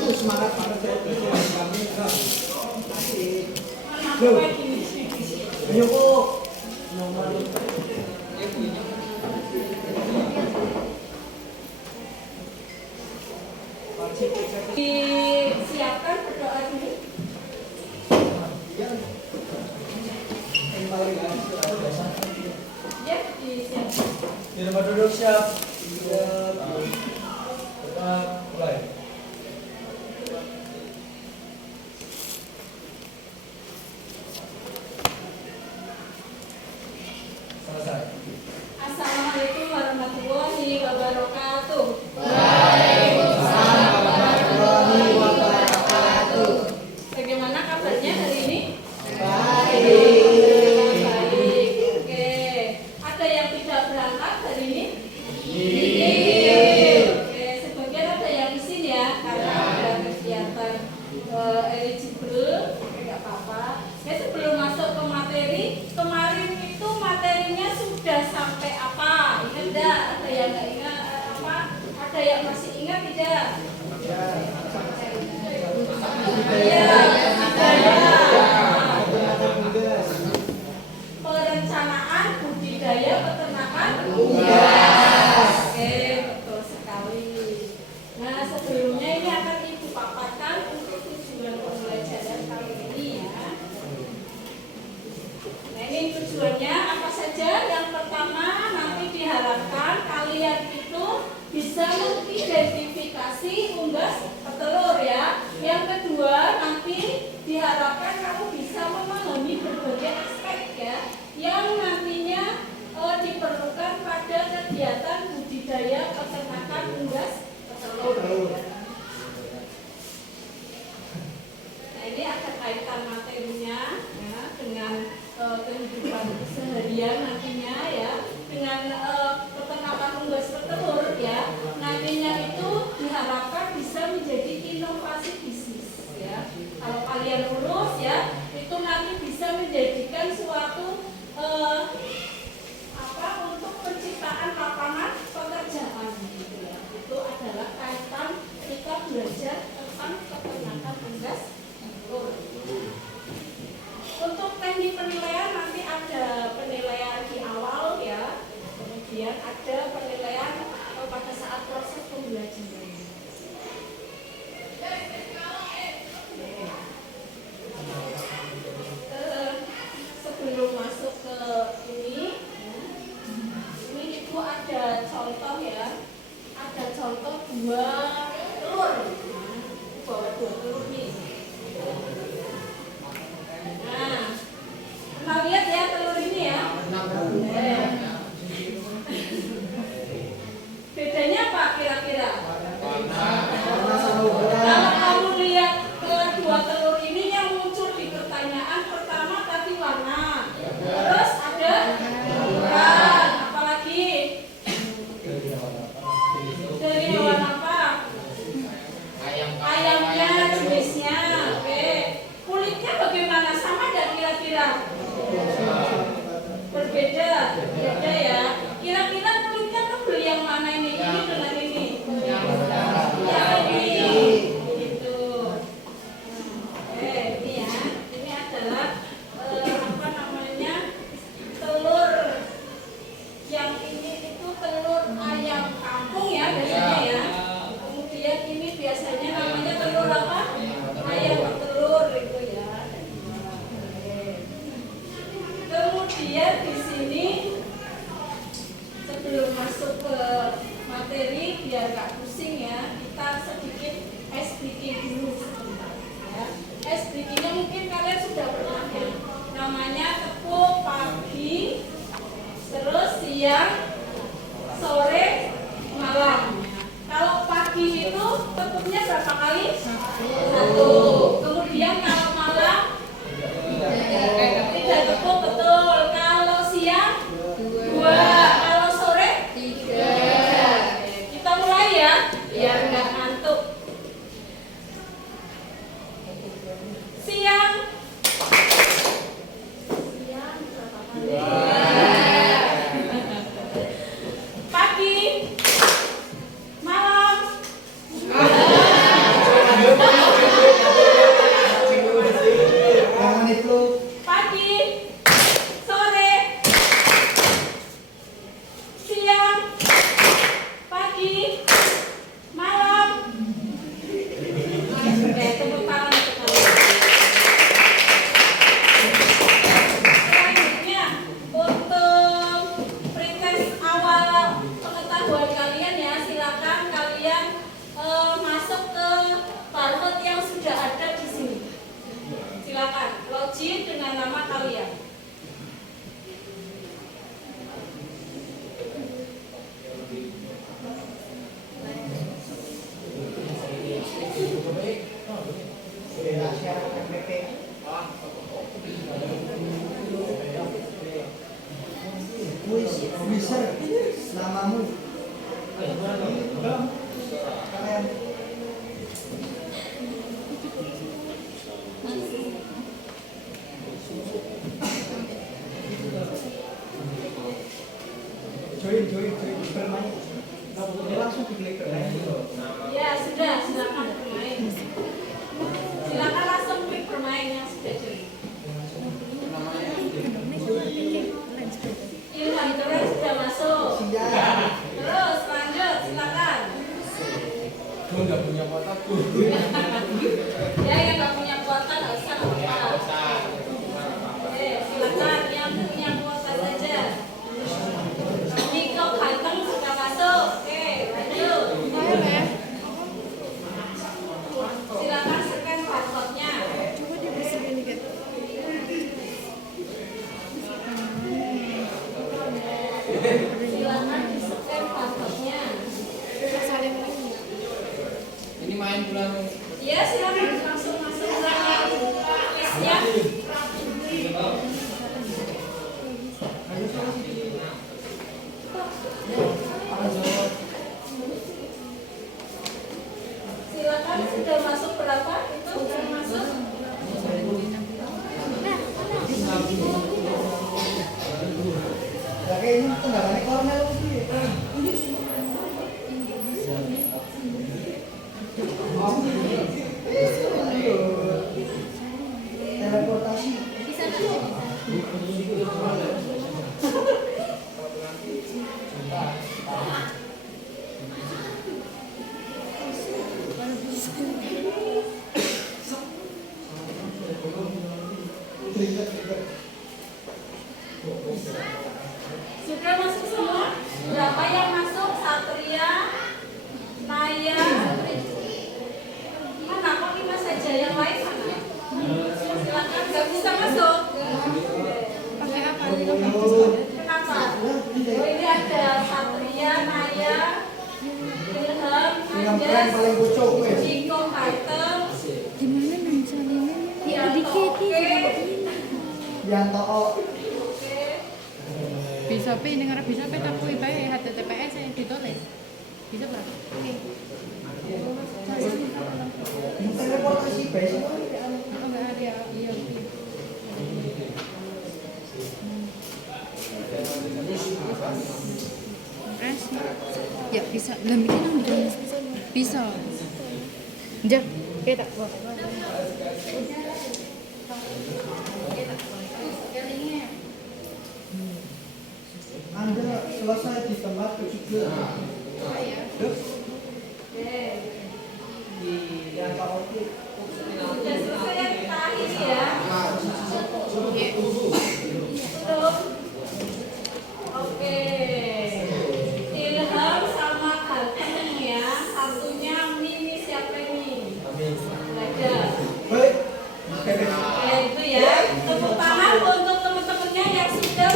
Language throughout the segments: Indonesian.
semangat banget. Ayo kok. Disiapkan berdoa dulu. Ya, disiapkan. Di tempat duduk siap. Mulai. Selesai. Assalamualaikum warahmatullahi wabarakatuh. Waalaikumsalam warahmatullahi wabarakatuh. Bagaimana kabarnya hari ini? Baik. Baik. Oke. Ada yang tidak berangkat hari ini? Iya. Oke. Sebagian ada yang izin ya karena ada kegiatan eligible. Oke, nggak apa-apa. Ya, sebelum masuk ke materi, kemarin itu materinya sudah sampai apa? Ingat enggak? Ada yang nggak ingat apa? Ada yang masih ingat tidak? Iya, perencanaan budidaya peternakan unggas. Oke, betul sekali. Nah, sebelumnya ini akan Ibu paparkan untuk tujuan pembelajaran kali ini ya. Nah, ini tujuannya apa saja? Yang pertama, nanti diharapkan kalian itu bisa mengidentifikasi unggas petelur ya. Yang kedua, nanti diharapkan kamu bisa memahami berbagai aspek ya yang nantinya diperlukan pada kegiatan budidaya peternakan unggas petelur. Nah, ini ada kaitan materinya ya dengan kehidupan seharian nantinya ya dengan peternakan unggas petelur ya. Nantinya itu diharapkan bisa menjadi inovasi bisnis ya. Kalau kalian lulus ya, itu nanti bisa menjadikan suatu untuk penciptaan lapangan pekerjaan gitu ya. Itu adalah kaitan kita belajar tentang peternakan unggas petelur. Untuk teknik penilaian nanti ada penilaian di awal ya, kemudian ada penilaian pada saat proses pembelajaran. Sebelum masuk ke ini Ibu ada contoh ya, ada contoh buah telur. Bawa buah telur nih. Nah, pernah lihat ya telur ini ya? Bedanya apa kira-kira? Kalau kamu lihat dua telur ini yang muncul di pertanyaan pertama tadi warna, terus ada ukuran, apalagi dari hewan apa? Ayamnya, jenisnya, oke. Kulitnya bagaimana? Sama nggak kira-kira? Berbeda, beda ya. Kira-kira kulitnya tebal yang mana ini? Ini dengan ini? Yang ini. Gitu. Ini ya. Ini adalah telur. Yang ini itu telur ayam kampung ya biasanya ya. Kemudian ini biasanya namanya telur apa? Ayam telur itu ya. Kemudian di sini sebelum masuk ke materi biar gak pusing ya, kita sedikit SBK dulu sebentar ya. SBK-nya mungkin kalian sudah pernah ya. Namanya tepuk pagi, terus siang, sore, malam. Kalau pagi itu tepuknya berapa kali? Satu. Kemudian kalau malam 3 tepuk, betul. Kalau siang 2. Kalau sore 3. Kita mulai ya, biar nggak ngantuk. Siang berapa kali? Pagi, malam, Ya, yang nggak punya kuota nggak usah nggak apa-apa. Oke, silakan yang punya kuota saja. Niko Ganteng sudah masuk. Oke, lanjut. Silakan scan passwordnya. Silakan di scan passwordnya. Ini main bulan. Ya, silakan langsung masuk ke listnya. Silakan sudah masuk berapa? Itu sudah masuk. Ya kayak ini tenggalannya Cornell sih. Teleportasi. Sudah masuk semua? Berapa yang masuk? Satria, Naya, mana kok 5 saja, yang lain mana? Silakan, nggak bisa masuk. Pakai apa? Kenapa? Oh, ini ada Satria, Naya, Ilham, Yang keren Anjas, paling bocok wes. Niko Ganteng, Gimana nang salinnya? Ya Yanto, dikit oke. Yanto. Oke. Bisa pe dengar bisa pe tak kui bae HTTPS yang ditulis. Bisa Pak? Oke. Teleportasi besok. Oh, enggak ada. Iya. Res. Ya bisa. Lah bikin nang ditulis. Bisa. Jar, kita. Anda selesai di tempat juga. Oke. Di yang Pak Oki. Sudah selesai yang terakhir ya. Tutup. Oke. Ilham sama Ganteng ya. Satunya Mimi, siapa ini? Ada. Baik. Ya itu ya. Tepuk tangan untuk teman-temannya yang sudah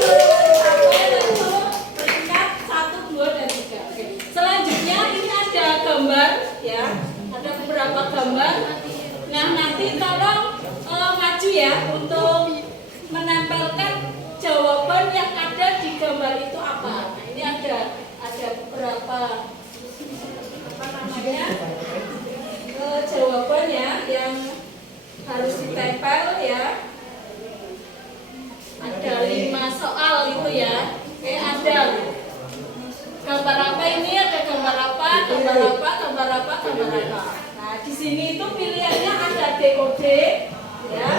sampai level peringkat 1, 2, dan 3. Oke. Selanjutnya ini ada gambar ya. Ada beberapa gambar. Nah, nanti tolong maju ya untuk menempelkan jawaban yang ada di gambar itu apa. Nah, ini ada beberapa apa namanya jawaban ya yang harus ditempel ya. Ada 5 soal itu ya. Oke, ada gambar apa ini, ada gambar apa, gambar apa, gambar apa, gambar apa. Nah, di sini itu pilihannya ada DOD ya.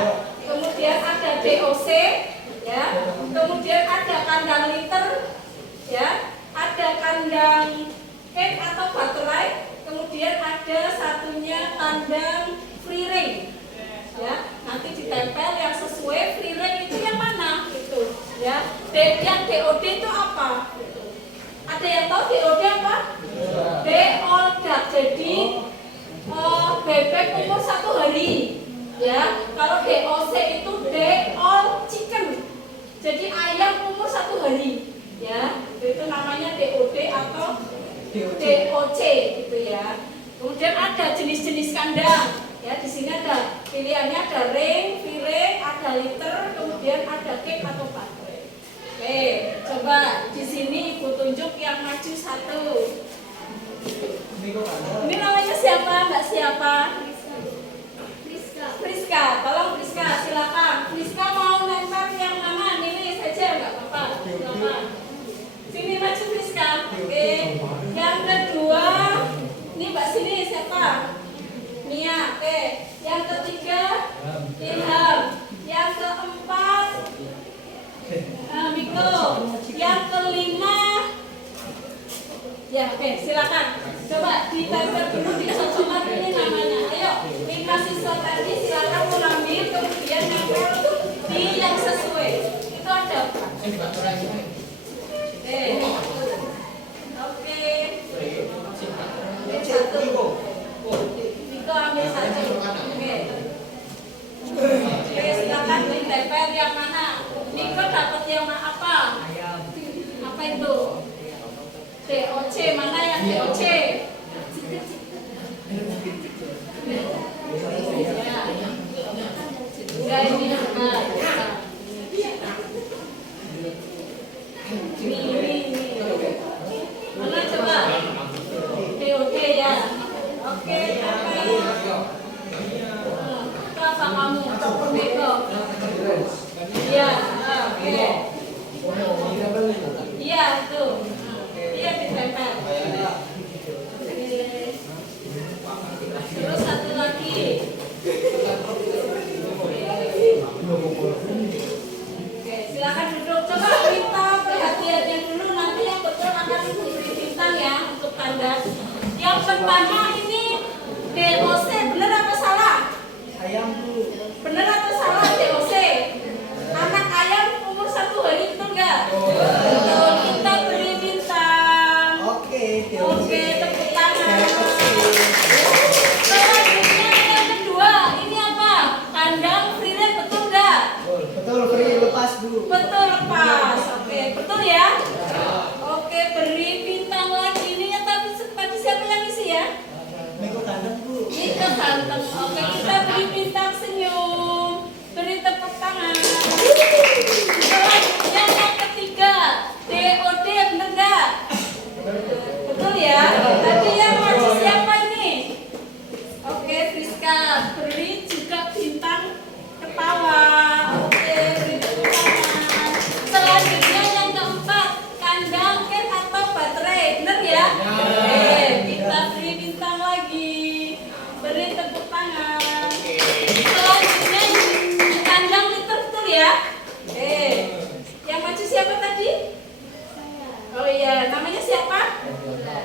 Kemudian ada DOC ya. Kemudian ada kandang liter ya. Ada kandang cake atau baterai. Kemudian ada satunya kandang free range. Ya, nanti ditempel yang sesuai. Free range itu yang mana gitu ya. Yang DOD itu apa? Ada yang tahu DOD apa? D all duck. Jadi bebek umur 1 hari ya. Kalau DOC itu D all chicken. Jadi ayam umur 1 hari ya. Itu namanya DOD atau DOC gitu ya. Kemudian ada jenis-jenis kandang. Ya, di sini ada pilihannya, ada ring, fillet, ada liter, kemudian ada cake atau baterai. Oke, coba di sini Ibu tunjuk yang maju 1. Ini namanya siapa? Mbak siapa? Friska. Tolong Friska, silakan. Friska mau nempel yang mana? Ini saja nggak apa-apa. Silakan. Sini maju Friska. Oke. Yang kedua, ini Mbak sini siapa? Nia, oke. Yang ketiga, Ilham. Yang keempat, Miko. Yang kelima, Ya, oke, silakan. Coba ditempel dulu, dicocokkan ini namanya. Ayo, Mika siswa tadi silakan mengambil, kemudian nempel di yang sesuai. Itu ada. Oke. Satu. Mika ambil satu. Oke. Oke, silakan ditempel yang mana? Mika dapat yang apa? Apa itu? DOC, mana yang DOC? Ya ini mana coba? DOC ya. Oke, apa? Apa kamu? Miko. Iya, oke. Iya, tuh. Iya ditempel. Terus satu lagi. Oke, silakan duduk. Coba minta perhatiannya dulu, nanti yang betul akan diberi bintang ya untuk tanda. Yang pertama ini DOC, benar apa salah? Ayam Bu. Benar atau salah DOC? Anak ayam umur 1 hari betul nggak? Betul. Kita beri bintang. Oke, Oke, tepuk tangan. Selanjutnya yang kedua, ini apa? Kandang free range, betul nggak? Betul, free lepas Bu. Betul, lepas. Oke, betul ya? Oke, beri bintang lagi. Ini yang tadi siapa yang isi ya? Miko kandang Bu. Itu ganteng. Oke, kita beri bintang senyum. Beri tepuk tangan. Selanjutnya yang ketiga, DOD, bener nggak? Betul ya? Tadi yang masih siapa ini? Oke, Friska, beri juga bintang ketawa. Oke, beri tepuk tangan. Selanjutnya yang keempat, kandang cat atau baterai, bener ya? Oke, kita beri bintang lagi. Beri tepuk tangan. Selanjutnya kandang liter, betul ya? Yang maju siapa tadi? Oh iya, namanya siapa?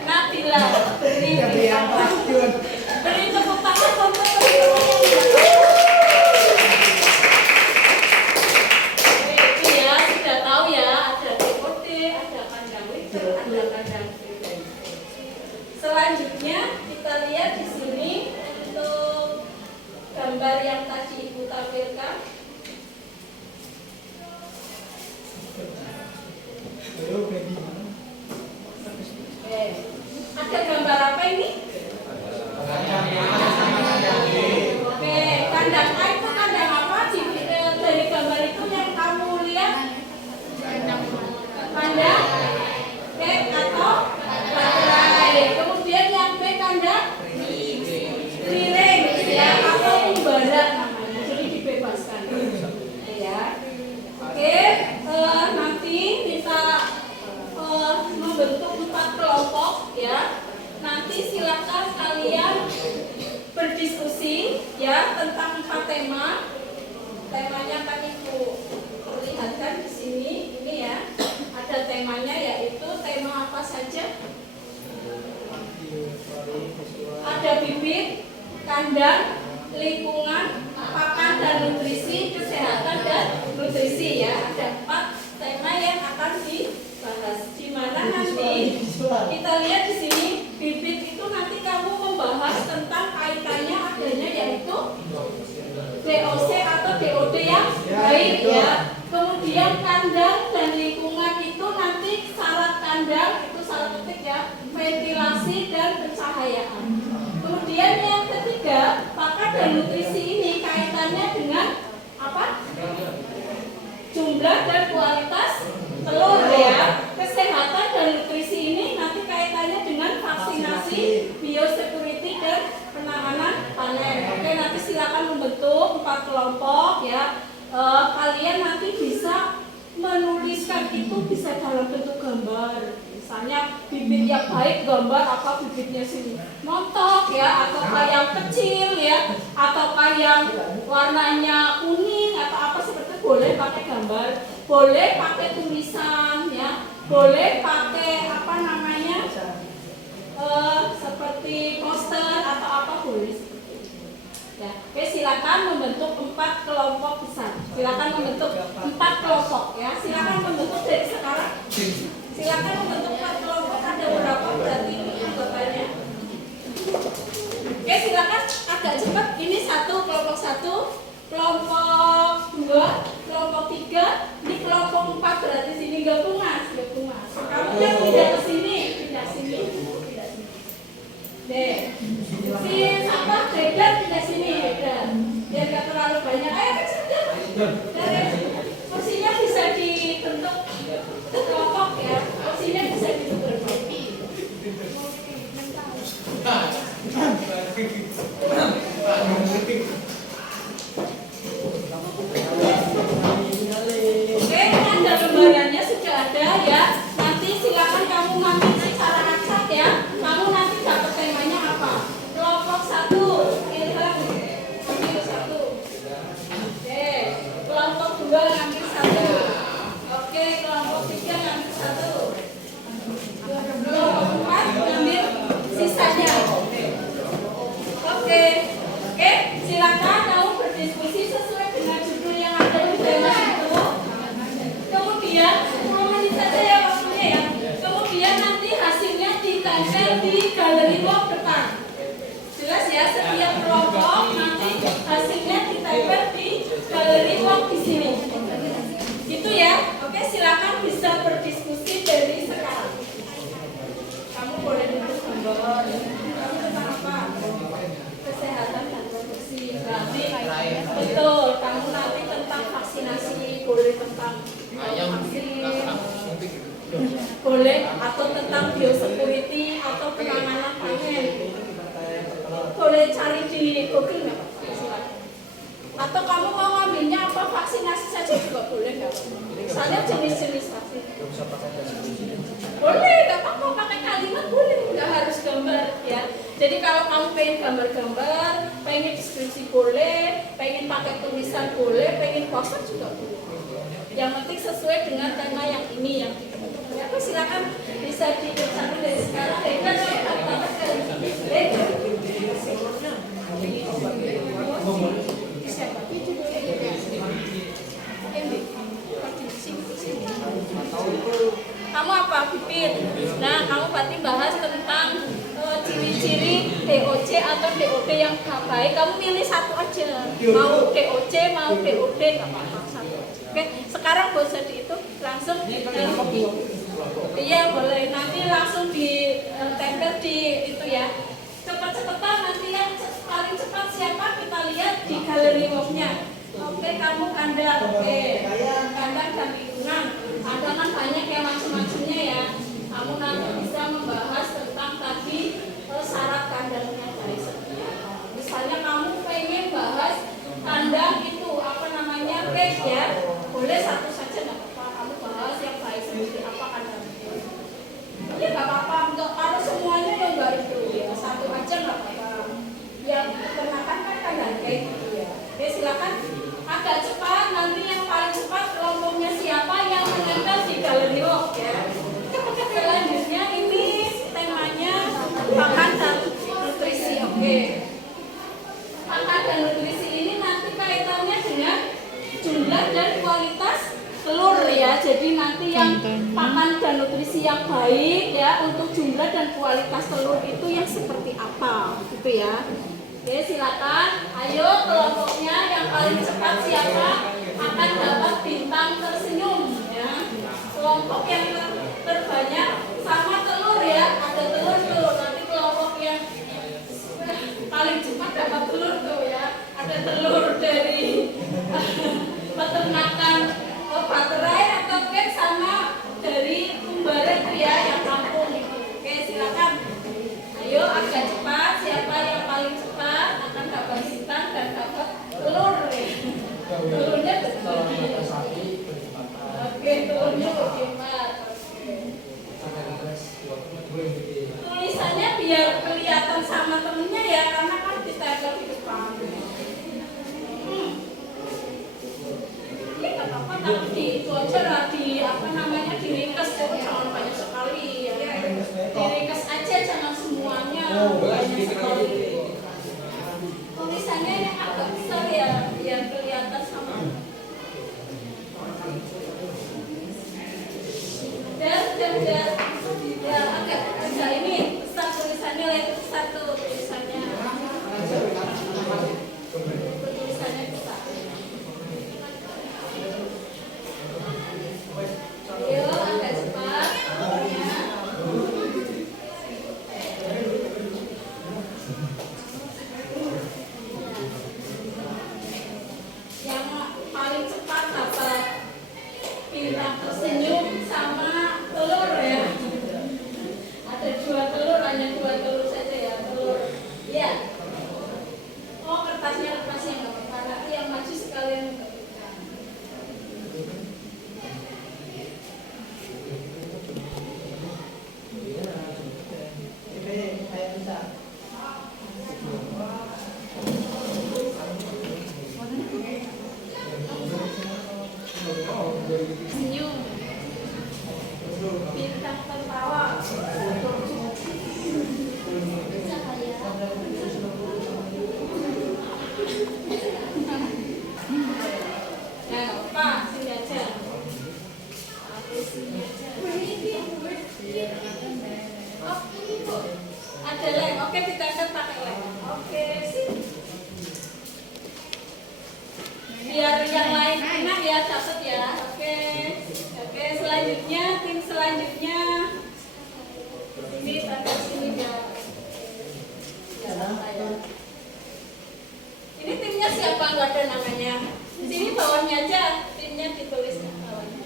Nabila. Beri tepuk tangan untuk teman-teman yang itu ya, sudah tahu ya, ada DOD, ada kandang liter, ada kandang free. Selanjutnya kita lihat di sini untuk gambar yang tadi Ibu tampilkan. Ada gambar apa ini? Oke, kandang A itu kandang apa? Dari gambar itu yang kamu lihat? Kandang B atau baterai. Kemudian yang B kandang piring ya, atau umbara namanya. Jadi dibebaskan. Ya. Oke, nanti kita membentuk 4 kelompok ya. Nanti silakan kalian berdiskusi ya tentang 4 tema. Temanya akan Ibu perlihatkan di sini. Ini ya. Ada temanya yaitu tema apa saja? Ada bibit, kandang, lingkungan, pakan dan nutrisi, kesehatan dan nutrisi ya. Ada 4 tema yang akan dibahas. Di mana nanti kita lihat di sini bibit itu nanti kamu membahas tentang kaitannya adanya yaitu DOC atau DOD yang baik ya. Kemudian kandang dan lingkungan itu nanti syarat kandang itu syarat penting ya, ventilasi dan pencahayaan. Kemudian yang ketiga, pakan dan nutrisi ini kaitannya dengan apa? Jumlah dan kualitas telur ya. Kesehatan dan nutrisi ini nanti kaitannya dengan vaksinasi, biosecurity dan penanganan panen. Oke, nanti silakan membentuk 4 kelompok ya. Kalian nanti bisa menuliskan itu bisa dalam bentuk gambar. Misalnya bibit yang baik gambar apa bibitnya sini montok ya, atau yang kecil ya, atau yang warnanya kuning atau apa seperti itu, boleh pakai gambar, boleh pakai tulisan ya, boleh pakai apa namanya seperti poster atau apa boleh. Ya, oke, silakan membentuk 4 kelompok besar. Silakan membentuk 4 kelompok ya. Silakan membentuk dari sekarang. Silakan membentuk 4 kelompok. Ada berapa berarti anggotanya? Oke, silakan agak cepat. Ini kelompok 1, kelompok 2, kelompok 3, ini kelompok 4 berarti sini gabung mas. Kamu yang pindah ke sini, pindah sini. Deh, si apa? Dedan pindah sini, Dedan. Biar nggak terlalu banyak. Ayo kecil. Dari kursinya bisa dibentuk kelompok ya. Kursinya bisa dibentuk. Oke, ada gambarannya sudah ada ya. Nanti silakan kamu ngambil secara acak ya. Kamu nanti dapat temanya apa? Kelompok 1, Ilham ambil 1. Oke, kelompok 2 ngambil 1. Oke, kelompok 3 ngambil 1. Kelompok 4 ngambil sisanya. Oke, silakan kamu berdiskusi sesuai dengan judul yang ada di tema itu. Kemudian 10 menit saja ya waktunya ya. Kemudian nanti hasilnya ditempel di galeri wall depan. Jelas ya, setiap kelompok nanti hasilnya ditempel di galeri wall di sini. Gitu ya. Oke, silakan bisa berdiskusi dari sekarang. Kamu boleh duduk gambar. Kamu tentang apa? Kesehatan dan produksi. Berarti betul. Kamu nanti tentang vaksinasi, boleh tentang vaksin, boleh atau tentang biosecurity atau penanganan panen. Boleh cari di Google nggak? Silakan. Atau kamu mau ngambilnya apa vaksinasi saja juga boleh nggak? Misalnya jenis-jenis vaksin. Boleh, nggak apa-apa pakai kalimat boleh, nggak harus gambar ya. Jadi kalau kamu pengen gambar-gambar, pengen deskripsi boleh, pengen pakai tulisan boleh, pengen poster juga boleh. Yang penting sesuai dengan tema yang ini yang ya, silakan bisa dicatat dari sekarang. Kamu apa, Bibit? Nah, kamu berarti bahas tentang ciri-ciri DOC atau DOD yang gak baik. Kamu pilih satu aja. Mau DOC, mau DOD, gak apa-apa. Oke, sekarang gak usah dihitung, langsung iya boleh. Nanti langsung ditempel di itu ya. Cepat-cepatan nanti yang paling cepat siapa kita lihat di galeri webnya. Oke, kamu kandang. Oke, kandang dan lingkungan. Ada kan banyak yang macam-macamnya ya. Kamu nanti bisa membahas tentang tadi syarat kandangnya baik seperti apa. Misalnya kamu pengen bahas kandang itu apa namanya cage ya, boleh satu saja nggak apa-apa. Kamu bahas yang baik seperti apa kandangnya. Ya nggak apa-apa. Kalau semuanya yang nggak itu ya satu aja nggak apa-apa. Yang kenakan kan kandang cage gitu ya. Oke, silakan agak cepat. Nanti yang paling cepat kelompoknya siapa yang menempel di galeri log ya. Selanjutnya ini temanya pakan dan nutrisi. Oke. Pakan dan nutrisi ini nanti kaitannya dengan jumlah dan kualitas telur ya. Jadi nanti yang pakan dan nutrisi yang baik ya untuk jumlah dan kualitas telur itu yang seperti apa gitu ya. Oke, silakan. Ayo kelompoknya yang paling cepat siapa akan dapat bintang tersenyum ya. Kelompok yang terbanyak sama telur ya, ada telur tuh. Nanti kelompok yang paling cepat dapat telur tuh ya. Ada telur dari peternakan baterai atau kan sama dari Kumbara itu ya yang kampung gitu. Oke, silakan. Ayo agak cepat, siapa yang paling cepat akan dapat bintang dan dapat telur ya. Telurnya betul. Oke, telurnya berlipat. Tulisannya biar kelihatan sama temennya ya, karena kan ditempel di depan. Ini nggak apa-apa, tapi di itu aja lah, di apa namanya diringkas, jangan banyak sekali ya. Diringkas aja, jangan semuanya. ayam bisa. Senyum. Bintang tertawa. Nah, apa? Sini aja. Aku sini aja. Oh, ada lem. Oke, ditempel pakai lem. Oke, sip. Biar yang lain enak ya, catat ya. Oke. Oke, selanjutnya tim selanjutnya. Sini tanda sini ya. Ini timnya siapa? Enggak ada namanya. Sini bawahnya aja, timnya ditulis bawahnya.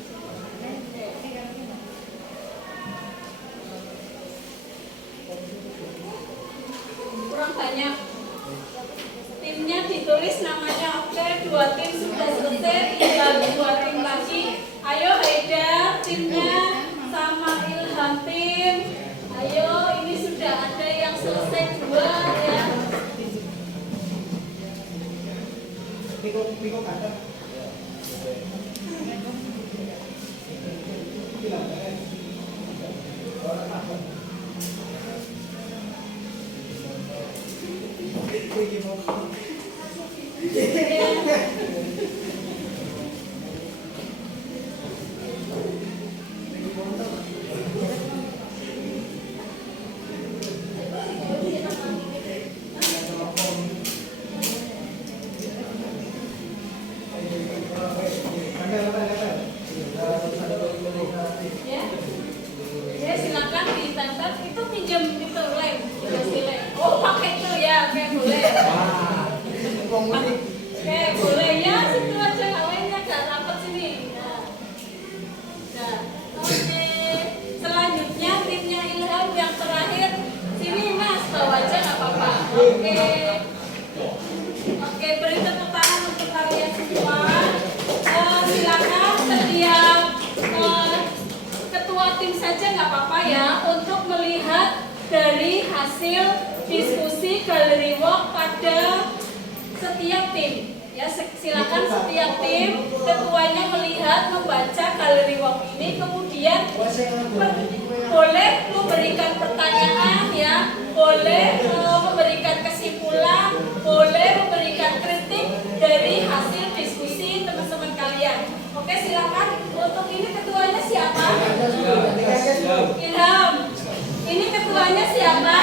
Kurang banyak. Timnya ditulis namanya. Oke, 2 tim sudah selesai, tinggal 2 tim lagi. Ayo Haidar, timnya sama Ilham tim. Ayo, ini sudah ada yang selesai 2 ya. Piko kata. Ya. Ya, silakan ditempel. Itu pinjam itu lem, dikasih lem. Oh, pakai itu ya, oke boleh. Oke, boleh ya, situ aja lainnya gak rapat sini. Nah, oke. Selanjutnya timnya Ilham yang terakhir. Sini Mas, bawa aja nggak apa-apa. Oke. Oke, beri tepuk tangan untuk kalian semua. Silakan setiap ketua tim saja nggak apa-apa ya untuk melihat dari hasil diskusi gallery walk pada setiap tim. Ya, silakan setiap tim ketuanya melihat membaca gallery walk ini, kemudian boleh memberikan pertanyaan ya, boleh memberikan kesimpulan, boleh memberikan kritik dari hasil diskusi teman-teman kalian. Oke, silakan. Untuk ini ketuanya siapa? Ilham. Ini ketuanya siapa?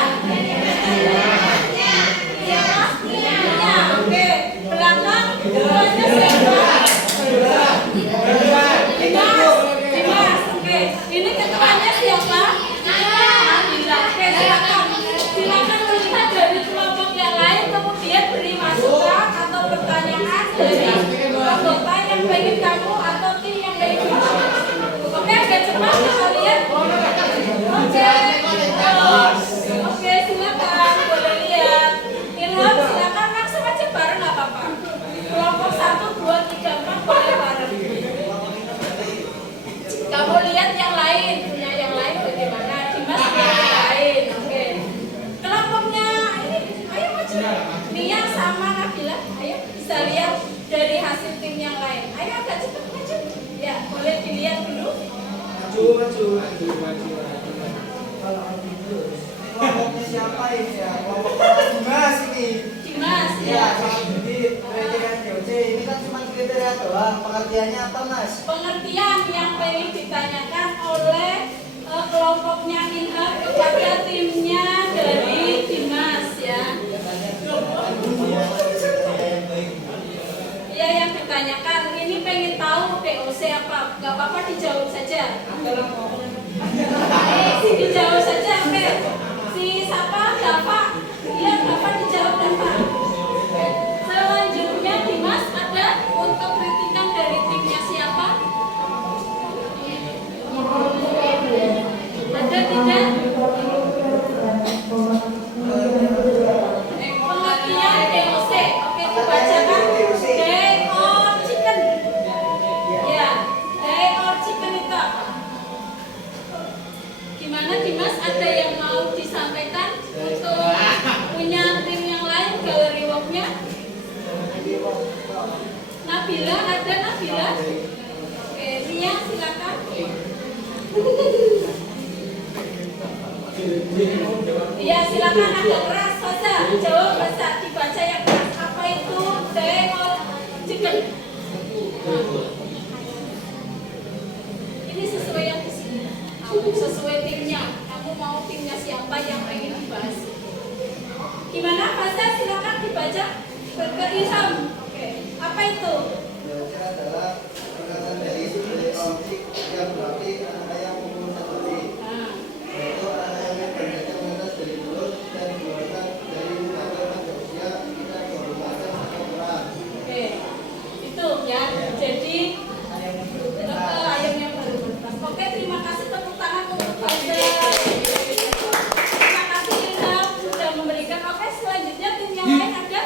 Iya. Oke. Belakang ketuanya siapa? Dimas. Oke. Ini ketuanya siapa? Nabila. Oke, silakan. Silakan melihat dari kelompok yang lain, kemudian beri masukan atau pertanyaan dari anggota yang pengen kamu atau tim yang pengen kamu. Oke, agak cepat ya kalian. Oke, silakan. Boleh lihat. Ilham, silakan langsung aja bareng nggak apa-apa. Kelompok 1, 2, 3, 4 boleh bareng. Kamu lihat yang lain, punya yang lain bagaimana? Dimas punya yang lain. Oke. Kelompoknya ini, ayo maju. Nia sama Nabila, ayo bisa lihat dari hasil tim yang lain. Ayo agak cepat maju. Ya, boleh dilihat dulu. Maju. Kalau gitu, kelompoknya siapa ini ya? Kelompok Dimas ini. Dimas Ya, ya. jadi kriteria DOC ini kan cuma kriteria doang. Pengertiannya apa, Mas? Pengertian yang pengen ditanyakan oleh kelompoknya Ilham kepada timnya dari Dimas ya. Iya, yang ditanyakan ini pengen tahu DOC apa? Gak apa-apa dijawab saja. Dijawab saja, oke. Si siapa? Bapak. Iya, Bapak dijawab Bapak. Selanjutnya Dimas ada untuk kritikan dari timnya siapa? Ada tidak? Pengertian DOC. Oke, dibacakan. Day or chicken. Ya, day or chicken itu apa? Gimana Dimas, ada yang mau disampaikan? Nabila, ada Nabila? Oke, Nia silakan. Iya, silakan agak keras Faza. Jawab Faza, dibaca yang keras. Apa itu demo chicken? Ini sesuai yang di sini. Sesuai timnya. Kamu mau timnya siapa yang pengen dibahas? Gimana Faza? Silakan dibaca. Ilham. Oke. Apa itu? Belajar adalah singkatan dari objek yang berarti anak ayam umur 1 detik. Yaitu anak ayam yang berada menetas dari mulut dan dikeluarkan dari lembaga pada usia sekitar 2 bulan atau kurang. Oke. Itu ya. Jadi ayam yang baru menetas. Oke, terima kasih, tepuk tangan untuk Faza. Terima kasih Ilham sudah memberikan. Oke, selanjutnya tim yang lain ada?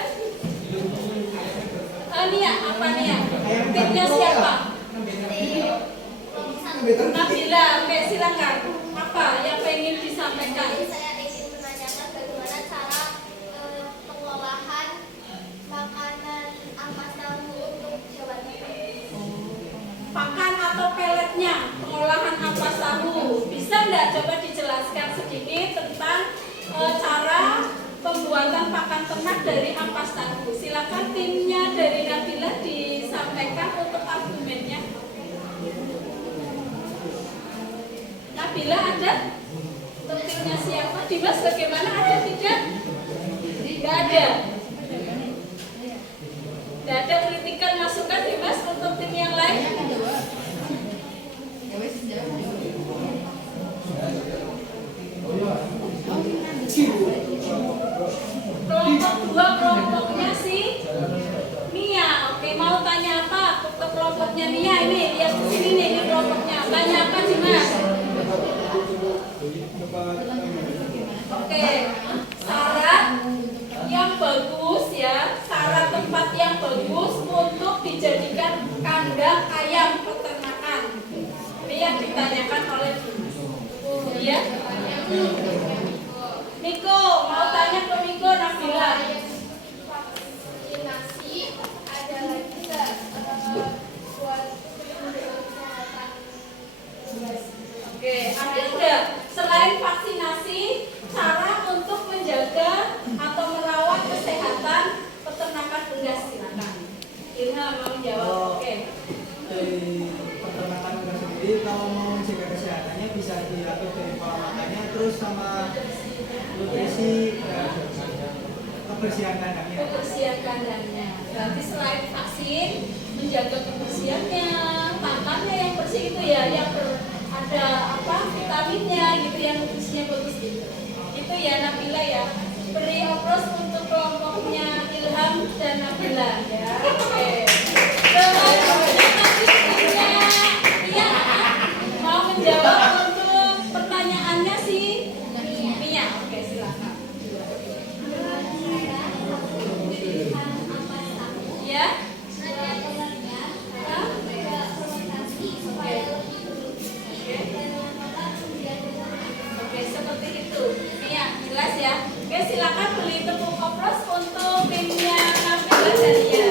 Nia, apa Nia? Timnya siapa? Nabila, oke silakan. Apa yang pengen disampaikan? Saya ingin menanyakan bagaimana cara pengolahan makanan ampas tahu untuk Jawa Timur. Pakan atau peletnya, pengolahan ampas tahu. Bisa enggak coba dijelaskan sedikit tentang cara pembuatan pakan ternak dari ampas tahu? Silakan timnya dari Nabila disampaikan untuk argumennya. Nabila ada? Untuk timnya siapa? Dimas bagaimana, ada tidak? Tidak ada. Tidak ada kritikan masukan Dimas untuk tim yang lain? Kelompok 2 kelompoknya si Nia. Oke, mau tanya apa untuk kelompoknya Nia? Ini lihat ke sini nih, ini kelompoknya. Tanya apa Dimas? Oke, syarat yang bagus ya, syarat tempat yang bagus untuk dijadikan kandang ayam peternakan. Ini yang ditanyakan oleh Dimas. Iya? Miko, mau tanya ke Miko, Nabila. Vaksinasi ada lagi nggak buat kesehatan? Oke, ada enggak selain vaksinasi cara untuk menjaga atau merawat kesehatan peternakan unggas? Silakan. Ilham mau jawab. Oke. Dari peternakan unggas sendiri, kalau mau menjaga kesehatannya bisa diatur dari pola makannya, terus sama nutrisi dan kebersihan kandangnya. Kebersihan kandangnya. Berarti selain vaksin, menjaga kebersihannya, pakannya yang bersih itu ya, yang ada apa vitaminnya gitu, yang nutrisinya bagus gitu. Itu ya Nabila ya. Beri oplos untuk kelompoknya Ilham dan Nabila ya. Oke. Selanjutnya tadi timnya Nia mau menjawab untuk pertanyaannya si Nia. Oke, silakan. Ya. Oke, seperti itu. Nia, jelas ya. Oke, silakan beli tepung oplos untuk timnya Nabila dan Nia.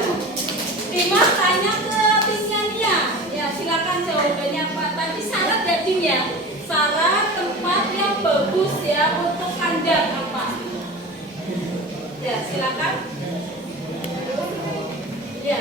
Dimas tanya ke timnya Nia. Ya, silakan jawabannya apa? Tadi syarat ya Dim ya. Syarat tempat yang bagus ya untuk kandang apa? Ya, silakan. Ya.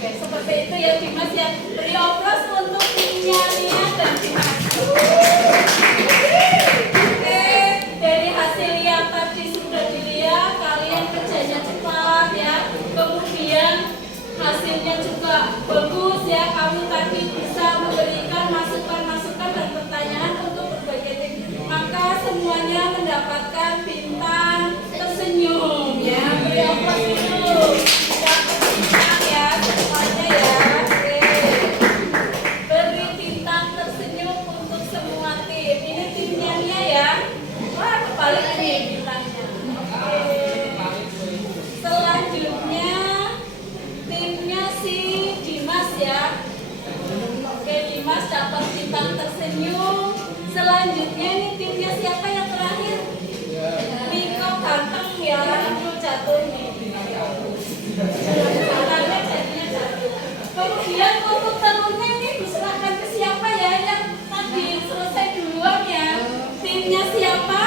Oke, seperti itu ya Dimas ya. Beri oplos untuk timnya Nia dan Dimas. selanjutnya ini timnya siapa yang terakhir? Niko ganteng ya, itu jatuh nih. Makanya jadinya jatuh. Kemudian untuk telurnya ini diserahkan ke siapa ya? Yang tadi selesai duluan ya. Timnya siapa?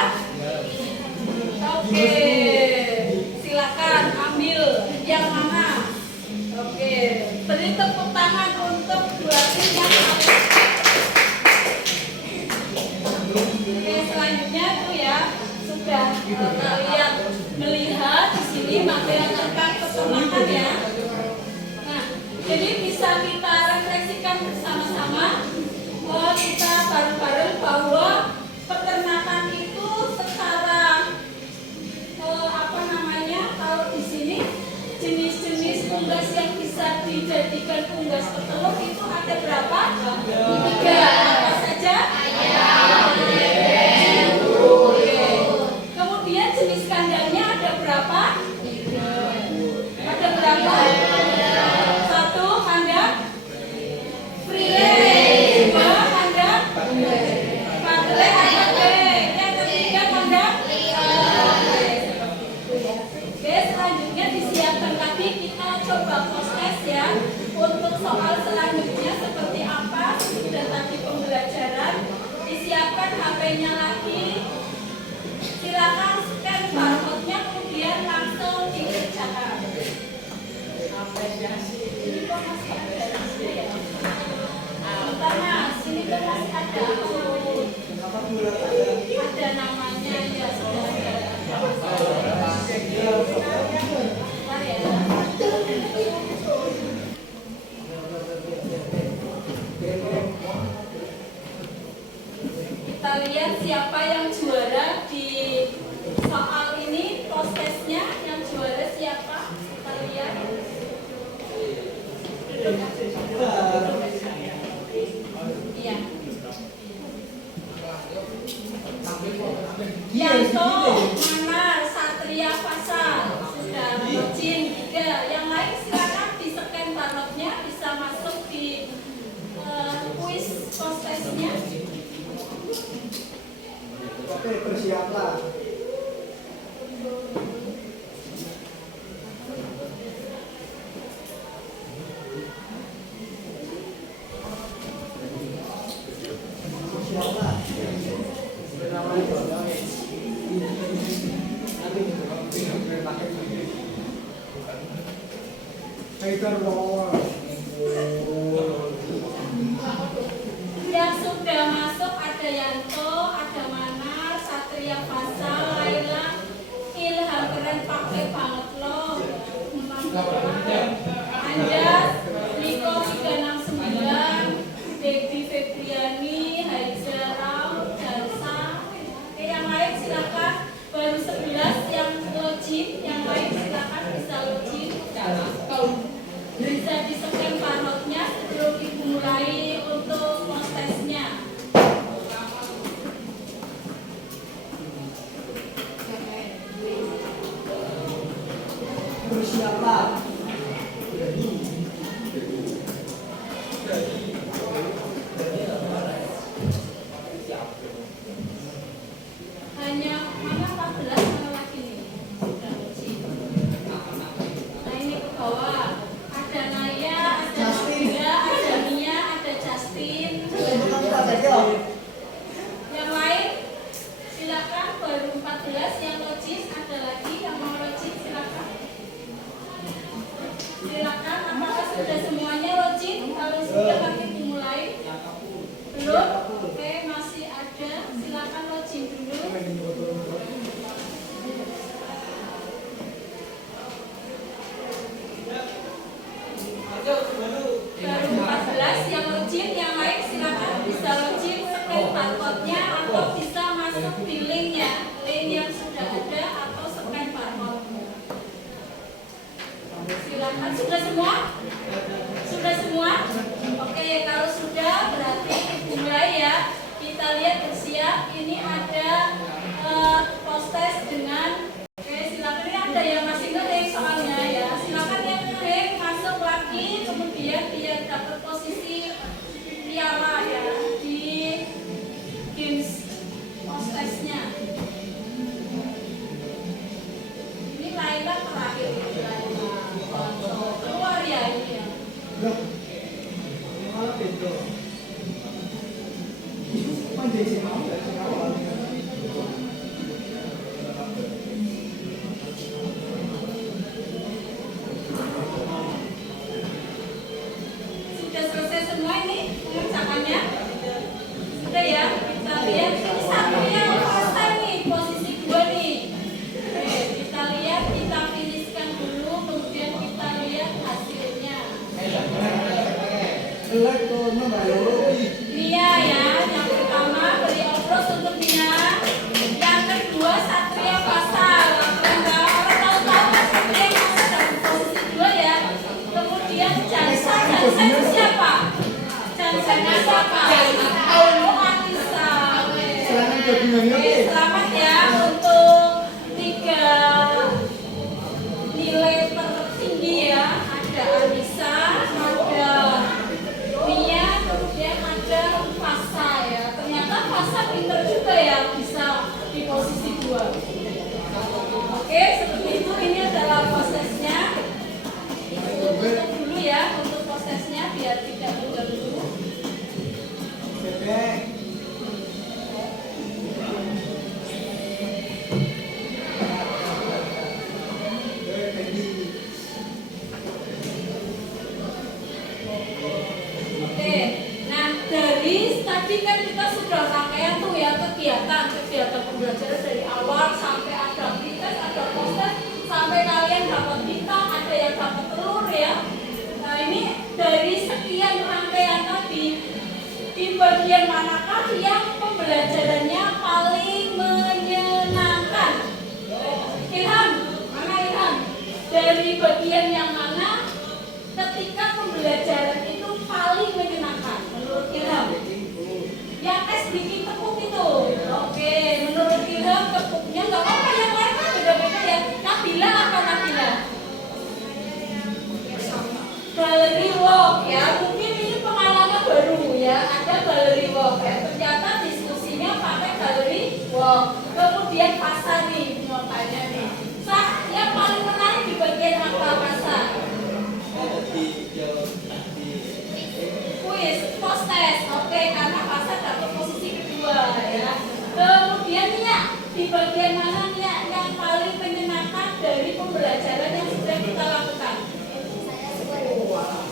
Oke, silakan ambil yang mana? Oke, beri tepuk tangan untuk dua tim yang paling. Oke, selanjutnya tuh ya sudah kalian melihat di sini materi tentang peternakan ya. Nah, jadi bisa kita refleksikan bersama-sama. Kita bareng-bareng bahwa peternakan itu secara kalau di sini jenis-jenis unggas yang bisa dijadikan unggas petelur itu ada berapa? 3. Apa saja? Kemudian jenis kandangnya ada berapa? Ada berapa? 1 kandang free, 2 kandang baterai HPP, yang ketiga kandang. Oke, selanjutnya disiapkan tadi kita coba proses ya untuk soal selanjutnya seperti apa sudah tadi pembelajaran. Disiapkan HP-nya lagi, silakan scan barcode-nya kemudian langsung dikerjakan. Ini kok masih ada di sini ya? Bentar Mas, ini kok masih ada. Ada namanya ya sudah ada. Bentar ya. Kita lihat siapa yang juara di soal ini, prosesnya yang juara siapa? Kita lihat. Iya. Yanto, Manar, Satria, Fasal sudah Bocin 3. Yang lain silakan di scan barcode-nya bisa masuk di kuis prosesnya. Oke, bersiaplah. Yang sudah masuk ada Yanto, ada Manar, Satria, Fasal, Laila, Ilham, keren pakai banget loh. Anjas, Niko 369, Baby Febriani, Haizarau, Jalsa. Oke, yang lain silakan. Baru 11 yang login, yang lain silakan bisa login. Bisa di-scan barcode-nya sebelum dimulai untuk prosesnya. Bersiaplah. Hanya mana 14 mana lagi nih? Sudah login. Nah ini ke bawah. Ada Naya, ada Novia, ada Mia, ada Justin. Yang lain silakan, baru 14 yang login. Ada lagi yang mau login silakan. Silakan, apakah sudah semuanya login? Kalau sudah nanti dimulai. Belum? Oke, masih ada. Silakan login dulu. Baru 14 yang login, yang lain silakan bisa login, scan barcode-nya atau bisa masuk di link-nya, link yang sudah ada atau scan barcode. Silakan, sudah semua? Sudah semua? Oke, kalau sudah berarti dimulai ya. Kita lihat bersiap. Ini ada proses dengan. Oke, silakan, ini ada yang masih nge-hack soalnya ya. Silakan yang nge-hack masuk lagi, kemudian dia dapat posisi piala ya di games di sini mau nggak sih awal? Sudah selesai semua ini pengerjakannya? Sudah ya, kita lihat ini satunya selesai nih, posisi 2 nih. Oke, kita lihat, kita finishkan dulu, kemudian kita lihat hasilnya. Elek tuh, nambah Nia ya, yang pertama beri oplos untuk Nia. Yang kedua Satria Pasal. Orang tahu-tahu kan Satria Pasal dalam posisi 2 ya. Kemudian Jansa itu siapa? Jansanya siapa? Oh, Anissa. serangan gabungannya Oke, selamat ya untuk 3 nilai tertinggi ya. Ada Anissa, ada Mia, kemudian ada Fasa ya. Ternyata Fasa pinter juga ya, bisa di posisi 2. Oke, seperti itu. Ini adalah prosesnya. Tutup dulu ya untuk prosesnya biar tidak mengganggu. bebek. Oke, nah dari tadi kan kita sudah rangkaian tuh ya kegiatan pembelajaran dari awal sampai ada pretest, ada proses, sampai kalian dapat bintang, ada yang dapat telur ya. Nah ini dari sekian rangkaian tadi, di bagian manakah yang pembelajarannya paling menyenangkan? Ilham, mana Ilham? Dari bagian yang mana ketika pembelajaran itu paling menyenangkan menurut Ilham? Yang tes bikin tepuk itu. Oke, menurut Ilham tepuknya nggak apa-apa, yang lain kan beda-beda ya. Nabila apa Nabila? Gallery walk ya, mungkin ini pengalaman baru ya. Ada gallery walk ya. Ternyata diskusinya pakai gallery walk. Kemudian pasar nih, notanya nih. Yang paling menarik di bagian apa pasar? Kuis, post test, oke, karena pasar dapat posisi kedua ya. Kemudian Nia, di bagian mana Nia yang paling menyenangkan dari pembelajaran yang sudah kita lakukan?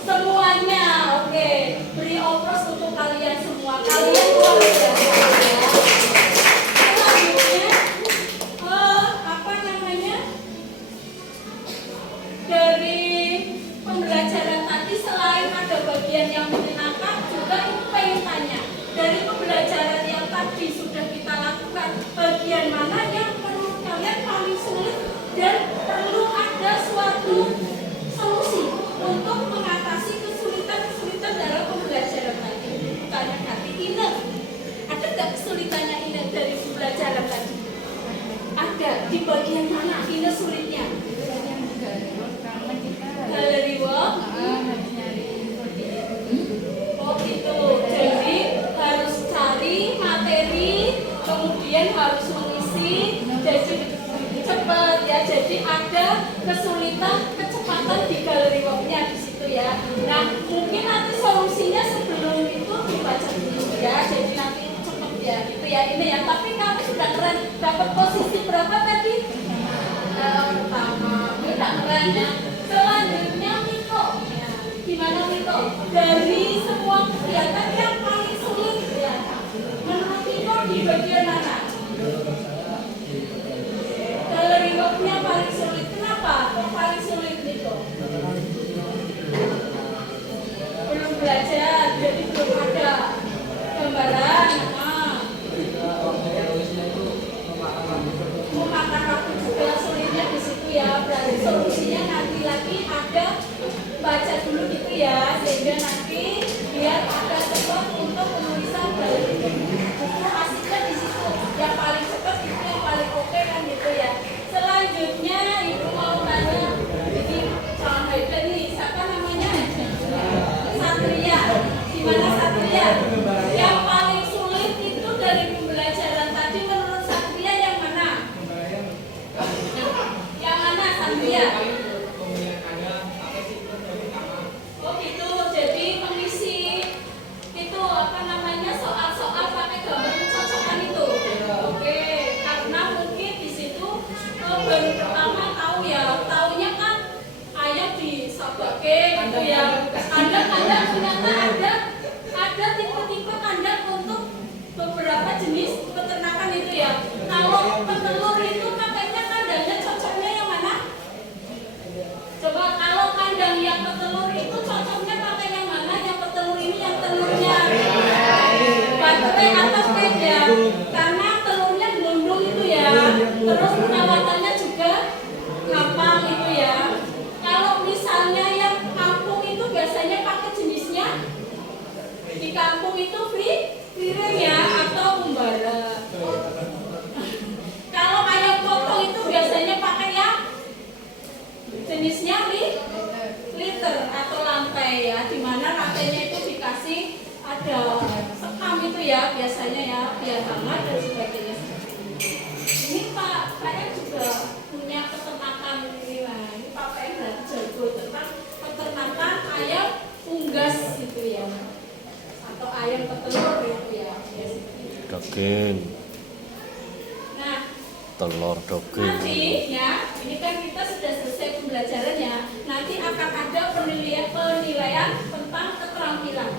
Semuanya, oke. Beri oplos untuk kalian semua. Kalian luar biasa ya. Selanjutnya, apa namanya? Dari pembelajaran tadi selain ada bagian yang menyenangkan, juga ibu pengen tanya dari pembelajaran yang tadi sudah kita lakukan, bagian mana yang menurut kalian paling sulit dan perlu ada suatu solusi untuk mengatasi kesulitan dalam pembelajaran tadi? Tanya hati Ina, ada nggak kesulitannya Ina dari pembelajaran tadi? Ada. Di bagian mana Ina sulitnya? Karena kita Gallery walk. harus nyari Oh gitu, jadi harus cari materi, kemudian harus mengisi, jadi cepat ya. Jadi ada kesulitan, kecepatan di gallery walk-nya di situ ya. Nah mungkin nanti solusinya sebelum itu dibaca dulu ya. Jadi nanti cepat ya, gitu ya ini ya. Tapi kamu sudah keren, dapat posisi berapa tadi? Pertama, tidak keren ya. Selanjutnya Miko, ya. Gimana Miko? Dari semua kegiatan yang paling sulit ya, menurut Miko di bagian mana? Gallery walk-nya paling sulit. Kenapa? Kok paling sulit Miko? Belum belajar, jadi belum ada gambaran. Memakan waktu juga sulitnya di situ ya. Berarti solusinya nanti lagi ada baca dulu gitu ya, sehingga nanti biar ada cepat kampung itu piring ya atau umbara. Kalau ayam potong itu biasanya pakai yang jenisnya liter atau lantai ya, dimana lantainya itu dikasih ada sekam itu ya biasanya ya biar hangat dan sebagainya. Ini saya juga punya peternakan ini, nah ini Pak PM lagi jago tentang peternakan ayam unggas gitu ya, atau ayam petelur gitu ya. Daging, Nah, telur daging. nanti ya, ini kan kita sudah selesai pembelajarannya. Nanti akan ada penilaian tentang keterampilan.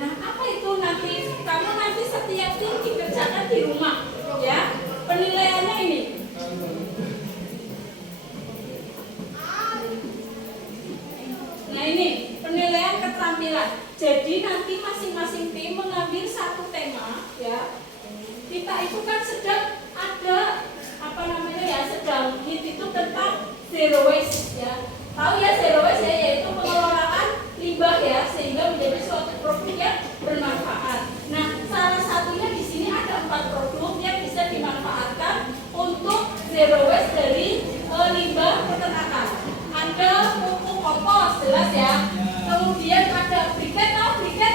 Nah, apa itu nanti? Kamu nanti setiap tim dikerjakan di rumah, ya. Penilaiannya ini. Nah, ini penilaian keterampilan. Jadi nanti masing-masing tim mengambil satu tema, ya. Kita itu kan sedang ada sedang hit itu tentang zero waste ya. Tahu ya zero waste ya, yaitu pengelolaan limbah ya sehingga menjadi suatu produk yang bermanfaat. Nah, salah satunya di sini ada 4 produk yang bisa dimanfaatkan untuk zero waste dari limbah peternakan. Ada pupuk kompos jelas ya. Kemudian ada briket, tahu briket?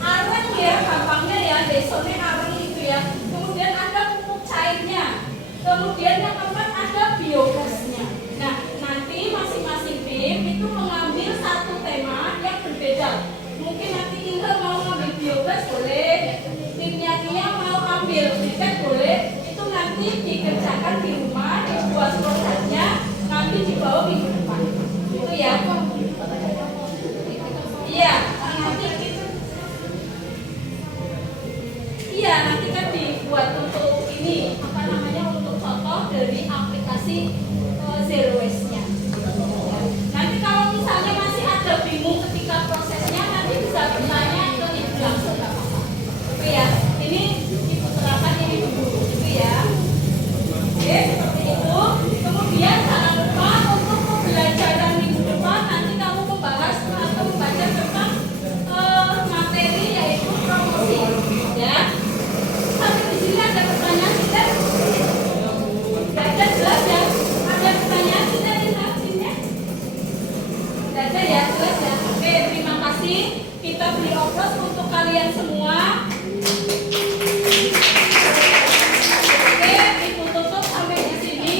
Areng ya, gampangnya ya, desone areng itu ya. Kemudian ada pupuk cairnya. Kemudian yang keempat ada biogasnya. Nah, nanti masing-masing tim itu mengambil satu tema yang berbeda. Mungkin nanti Indah mau ngambil biogas boleh, timnya Nia mau ambil briket boleh. Itu nanti dikerjakan di rumah, dibuat prosesnya, nanti dibawa minggu depan. Itu ya. Iya, nanti kan dibuat untuk ini untuk contoh dari aplikasi zero waste-nya. Nanti kalau misalnya masih ada bingung ketika prosesnya, nanti bisa bertanya ke ibu langsung nggak apa-apa. Oke ya, ini ibu terangkan ini dulu, gitu ya. Oke, seperti itu. Kemudian jangan lupa untuk pembelajaran minggu depan nanti kamu membahas atau membaca tentang materi yaitu promosi, ya. Sampai di sini ada pertanyaan kita? Tidak ada jelas ya? Ada pertanyaan kita di sini? Tidak ada ya, jelas ya? Oke, terima kasih. Kita beri aplaus untuk kalian semua. Oke, ibu tutup sampai di sini.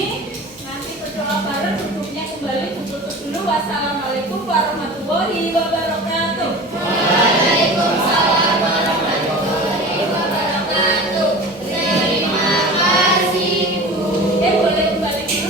Nanti berdoa bareng, duduknya kembali ditutup dulu. Wassalamualaikum warahmatullahi wabarakatuh. Waalaikumsalam warahmatullahi wabarakatuh. Terima kasih, Bu. Boleh kembali dulu.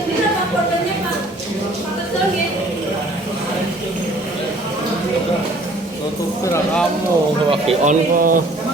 Ini apa fotonya Pak? Pak Kesel gitu. Tutupin kamu, lagi on kok.